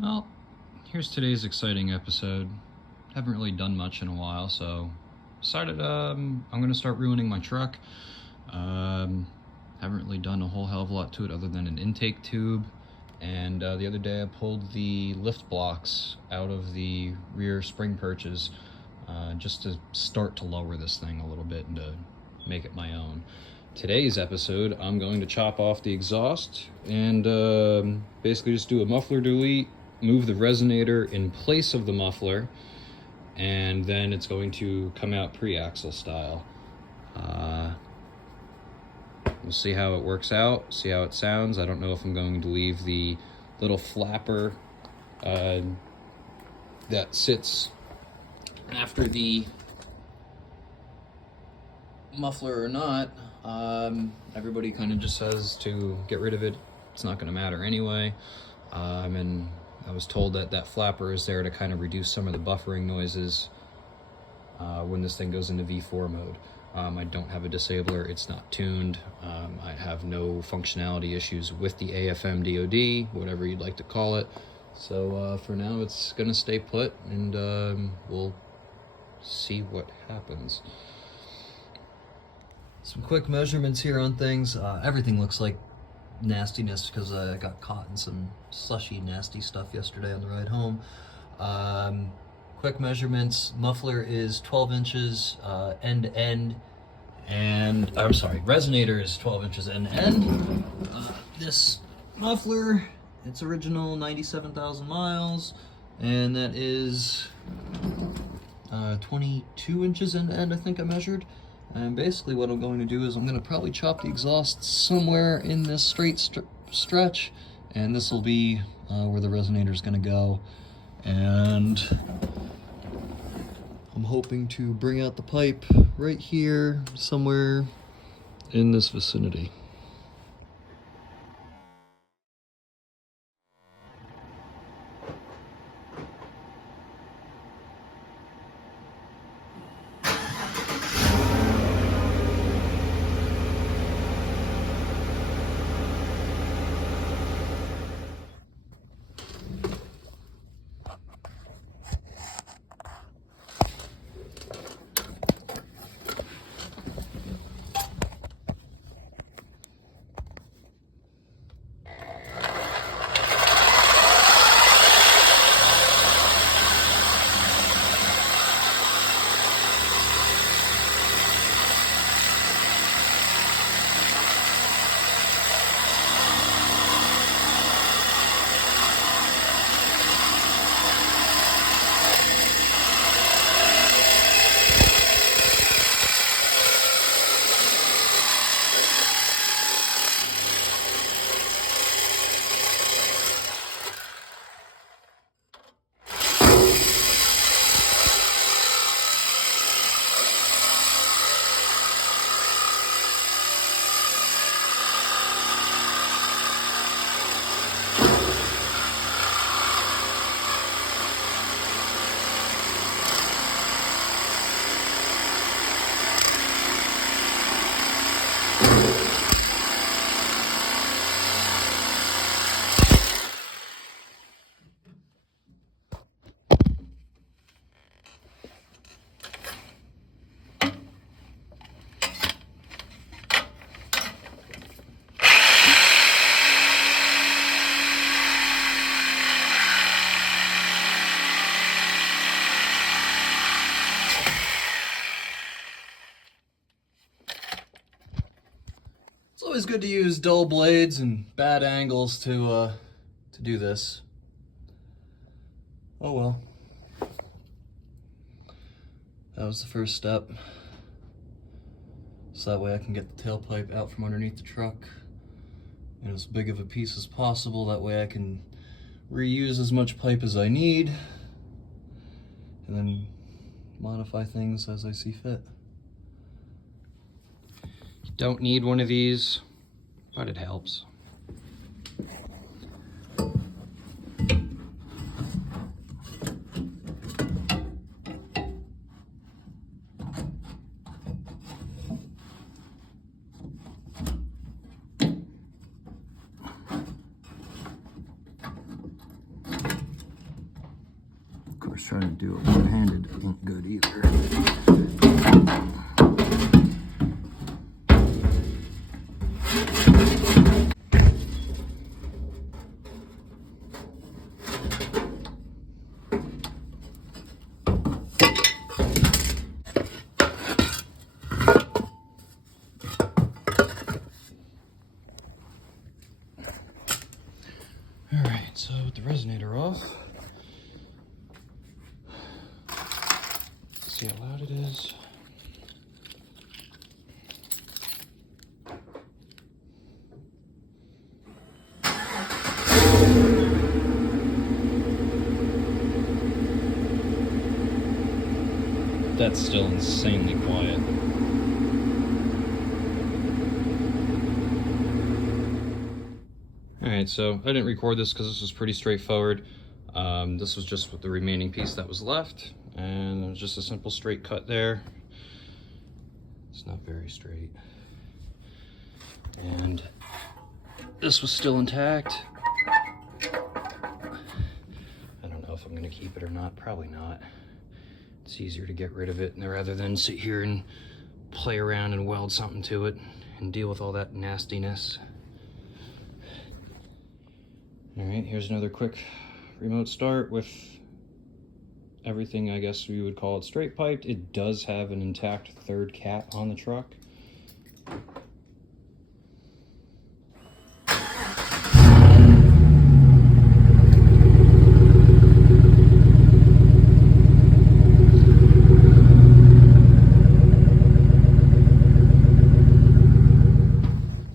Well, here's today's exciting episode. Haven't really done much in a while, so decided I'm gonna start ruining my truck. Haven't really done a whole hell of a lot to it other than an intake tube. And the other day I pulled the lift blocks out of the rear spring perches just to start to lower this thing a little bit and to make it my own. Today's episode, I'm going to chop off the exhaust and basically just do a muffler delete, move the resonator in place of the muffler, and then it's going to come out pre-axle style. We'll see how it works out, see how it sounds. I don't know if I'm going to leave the little flapper that sits after the muffler or not. Everybody kind of just says to get rid of it. It's not going to matter anyway. And I was told that that flapper is there to kind of reduce some of the buffering noises when this thing goes into V4 mode. I don't have a disabler, it's not tuned. I have no functionality issues with the AFM DOD, whatever you'd like to call it. So for now it's gonna stay put, and we'll see what happens. Some quick measurements here on things. Everything looks like nastiness because I got caught in some slushy, nasty stuff yesterday on the ride home. Quick measurements. Muffler is 12 inches end to end, and I'm sorry, resonator is 12 inches end to end. This muffler, its original 97,000 miles, and that is 22 inches end to end, I think I measured. And basically what I'm going to do is I'm going to probably chop the exhaust somewhere in this straight stretch, and this will be where the resonator is going to go. And I'm hoping to bring out the pipe right here, somewhere in this vicinity. It's always good to use dull blades and bad angles to do this. Oh well. That was the first step. So that way I can get the tailpipe out from underneath the truck in as big of a piece as possible. That way I can reuse as much pipe as I need and then modify things as I see fit. You don't need one of these, but it helps. course, trying to do it one-handed ain't good either. Alright, so with the resonator off, let's see how loud it is. That's still insanely quiet. Alright, so I didn't record this because this was pretty straightforward. This was just with the remaining piece that was left, and it was just a simple straight cut there. It's not very straight. And this was still intact. I don't know if I'm gonna keep it or not, probably not. It's easier to get rid of it rather than sit here and play around and weld something to it and deal with all that nastiness. All right, here's another quick remote start with everything, I guess we would call it straight piped. It does have an intact third cap on the truck.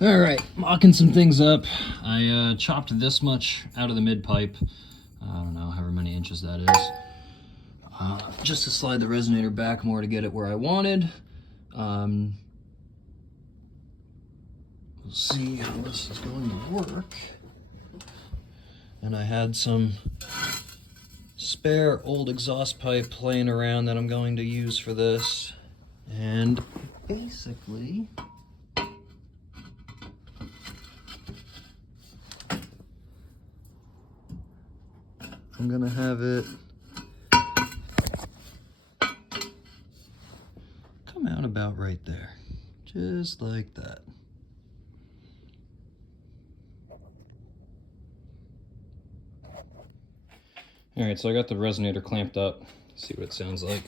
All right, mocking some things up. I chopped this much out of the mid pipe. I don't know, however many inches that is. Just to slide the resonator back more to get it where I wanted. We'll see how this is going to work. And I had some spare old exhaust pipe laying around that I'm going to use for this. And basically, I'm gonna have it come out about right there, just like that. All right, so I got the resonator clamped up. Let's see what it sounds like.